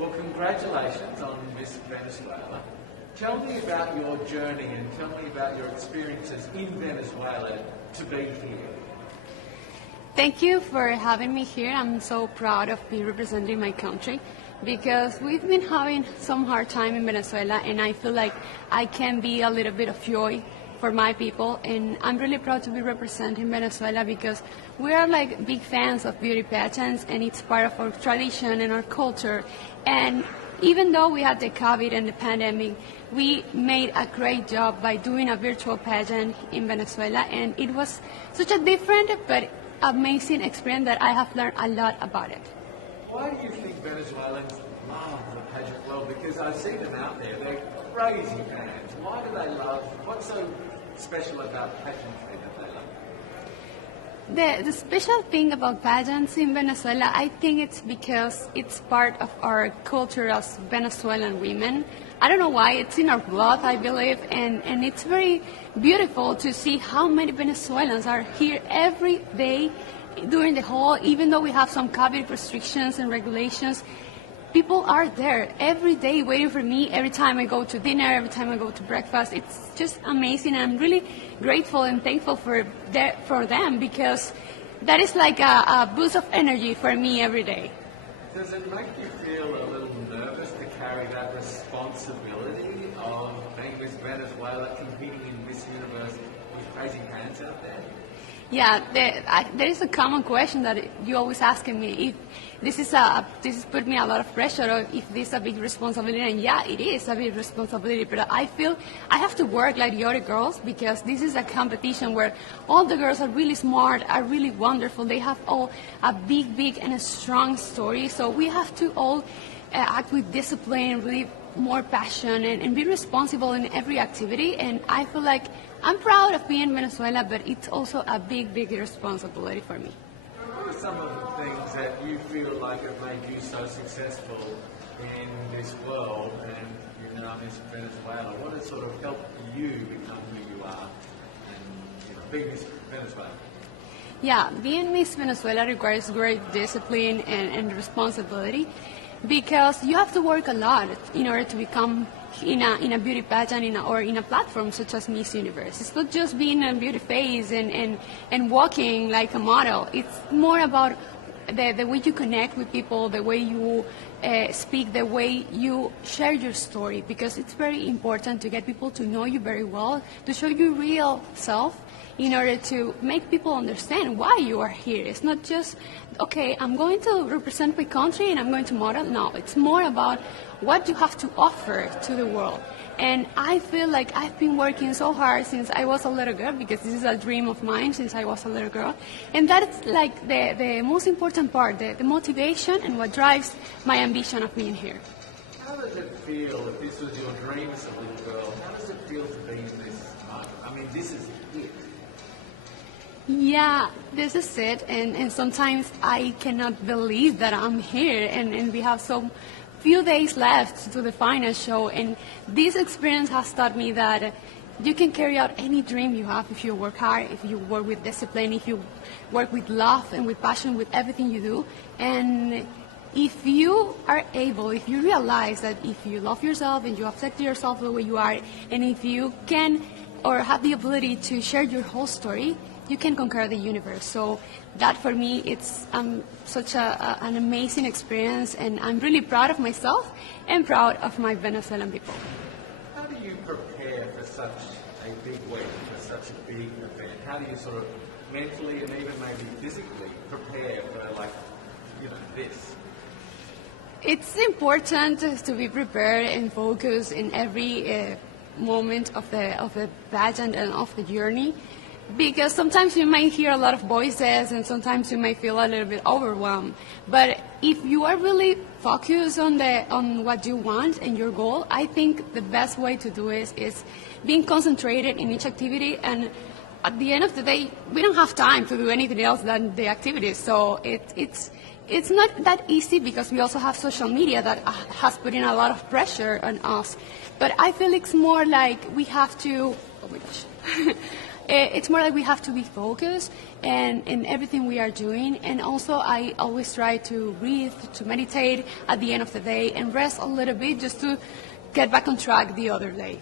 Well, congratulations on Miss Venezuela. Tell me about your journey and tell me about your experiences in Venezuela to be here. Thank you for having me here. I'm so proud of being representing my country because we've been having some hard time in Venezuela, and I feel like I can be a little bit of joy for my people, and I'm really proud to be representing Venezuela because we are like big fans of beauty pageants, and it's part of our tradition and our culture. And even though we had the COVID and the pandemic, we made a great job by doing a virtual pageant in Venezuela, and it was such a different but amazing experience that I have learned a lot about it. Why do you think Venezuelans love the pageant world? Because I see them out there, they're crazy fans. Why do they love, what's so special about pageantry that they love? The special thing about pageants in Venezuela, I think it's because it's part of our culture as Venezuelan women. I don't know why, it's in our blood, I believe, and it's very beautiful to see how many Venezuelans are here every day during the whole, even though we have some COVID restrictions and regulations, people are there every day waiting for me every time I go to dinner, every time I go to breakfast. It's just amazing. I'm really grateful and thankful for them because that is like a boost of energy for me every day. Does it make you feel a little nervous to carry that responsibility of being Miss Venezuela, competing in Miss Universe with crazy hands out there? Yeah, there is a common question that you always asking me if this is put me a lot of pressure, or if this is a big responsibility. And yeah, it is a big responsibility, but I feel I have to work like the other girls because this is a competition where all the girls are really smart, are really wonderful. They have all a big and a strong story. So we have to all act with discipline, really more passion, and be responsible in every activity. And I feel like I'm proud of being in Venezuela, but it's also a big responsibility for me. What are some of the things that you feel like have made you so successful in this world and you're now Miss Venezuela? What has sort of helped you become who you are and be Miss Venezuela? Yeah, being Miss Venezuela requires great discipline and responsibility because you have to work a lot in order to become in a beauty pageant or in a platform such as Miss Universe. It's not just being a beauty face and walking like a model. It's more about the way you connect with people, the way you speak, the way you share your story, because it's very important to get people to know you very well, to show your real self in order to make people understand why you are here. It's not just, okay, I'm going to represent my country and I'm going to model. No, it's more about what you have to offer to the world. And I feel like I've been working so hard since I was a little girl, because this is a dream of mine since I was a little girl. And that's like the most important part, the motivation and what drives my ambition of being here. How does it feel, if this was your dream as a little girl, how does it feel to be in this moment? I mean, this is it. Yeah, this is it, and sometimes I cannot believe that I'm here, and we have so few days left to the final show, and this experience has taught me that you can carry out any dream you have if you work hard, if you work with discipline, if you work with love and with passion with everything you do. And if you are able, if you realize that if you love yourself and you accept yourself the way you are, and if you can or have the ability to share your whole story, you can conquer the universe. So that for me, it's such an amazing experience, and I'm really proud of myself and proud of my Venezuelan people. How do you prepare for such a big week, for such a big event? How do you sort of mentally and even maybe physically prepare for this? It's important to be prepared and focused in every moment of the pageant and of the journey. Because sometimes you might hear a lot of voices and sometimes you might feel a little bit overwhelmed. But if you are really focused on what you want and your goal, I think the best way to do it is being concentrated in each activity. And at the end of the day, we don't have time to do anything else than the activities. So it's not that easy because we also have social media that has put in a lot of pressure on us. But I feel it's more like we have to, oh my gosh. It's more like we have to be focused in everything we are doing. And also, I always try to breathe, to meditate at the end of the day, and rest a little bit just to get back on track the other day.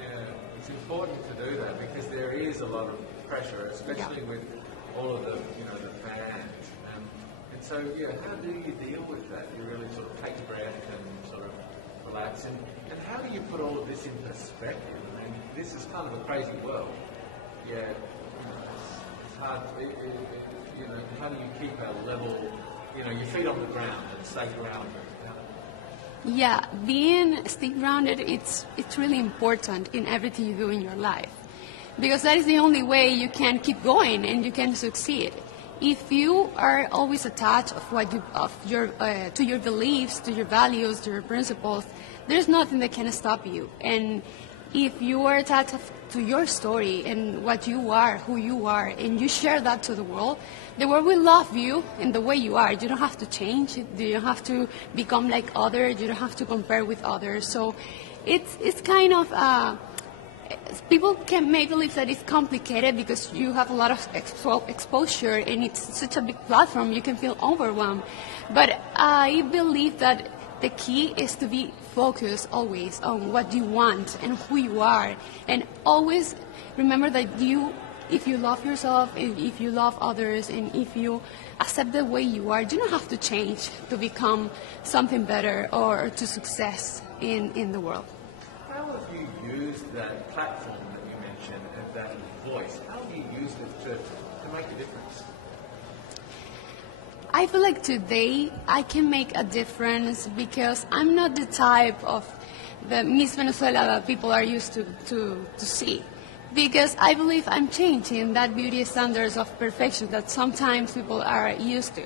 Yeah, it's important to do that because there is a lot of pressure, especially with all of the fans. And so, how do you deal with that? You really sort of take a breath and sort of relax. And how do you put all of this in perspective? I mean, this is kind of a crazy world. Yeah, it's hard. How do you keep a level, your feet on the ground and stay grounded? Yeah, stay grounded, it's really important in everything you do in your life, because that is the only way you can keep going and you can succeed. If you are always attached to your beliefs, to your values, to your principles, there's nothing that can stop you. And if you are attached to your story and what you are, who you are, and you share that to the world will love you in the way you are. You don't have to change. You don't have to become like others. You don't have to compare with others. So it's kind of, people may believe that it's complicated because you have a lot of exposure and it's such a big platform, you can feel overwhelmed. But I believe that the key is to be focused always on what you want and who you are. And always remember that if you love yourself, if you love others, and if you accept the way you are, you don't have to change to become something better or to success in the world. How have you used that platform that you mentioned and that voice? How have you used it to make a difference? I feel like today I can make a difference because I'm not the type of the Miss Venezuela that people are used to see. Because I believe I'm changing that beauty standards of perfection that sometimes people are used to.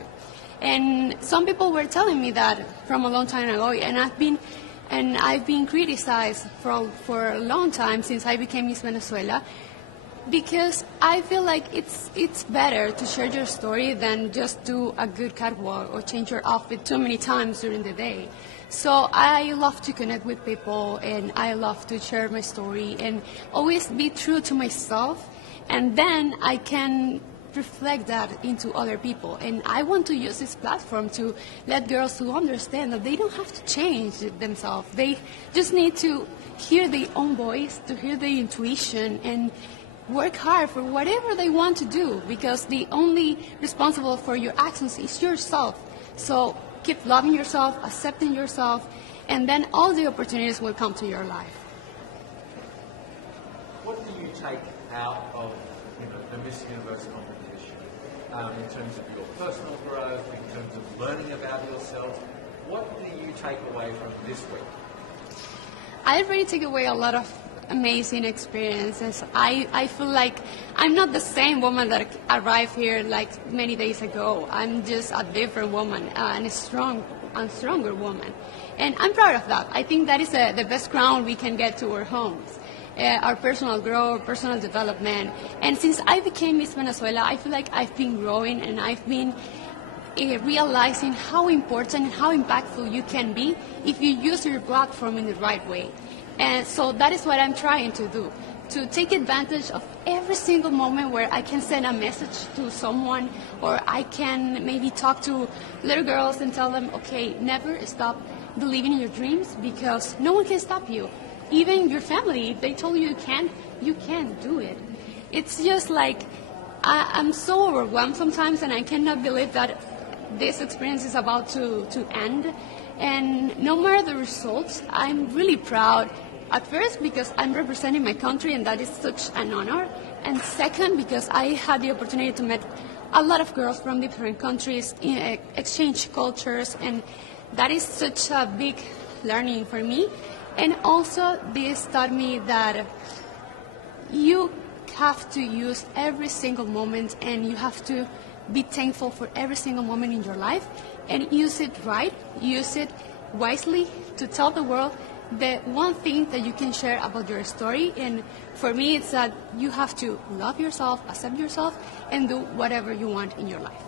And some people were telling me that from a long time ago, and I've been criticized for a long time since I became Miss Venezuela, because I feel like it's better to share your story than just do a good catwalk or change your outfit too many times during the day. So I love to connect with people, and I love to share my story and always be true to myself, and then I can reflect that into other people. And I want to use this platform to let girls to understand that they don't have to change themselves. They just need to hear their own voice, to hear their intuition, and work hard for whatever they want to do, because the only responsible for your actions is yourself. So keep loving yourself, accepting yourself, and then all the opportunities will come to your life. What do you take out of the Miss Universe competition in terms of your personal growth, in terms of learning about yourself? What do you take away from this week? I already take away a lot of amazing experiences. I feel like I'm not the same woman that arrived here like many days ago. I'm just a different woman and a stronger woman. And I'm proud of that. I think that is the best crown we can get to our homes. Our personal growth, personal development. And since I became Miss Venezuela, I feel like I've been growing and I've been realizing how important and how impactful you can be if you use your platform in the right way. And so that is what I'm trying to do, to take advantage of every single moment where I can send a message to someone, or I can maybe talk to little girls and tell them, okay, never stop believing in your dreams, because no one can stop you. Even your family, if they told you you can't do it. It's just like, I'm so overwhelmed sometimes, and I cannot believe that this experience is about to end. And no matter the results, I'm really proud. At first, because I'm representing my country, and that is such an honor. And second, because I had the opportunity to meet a lot of girls from different countries, exchange cultures, and that is such a big learning for me. And also, this taught me that you have to use every single moment, and you have to be thankful for every single moment in your life, and use it right, use it wisely to tell the world the one thing that you can share about your story. And for me, it's that you have to love yourself, accept yourself, and do whatever you want in your life.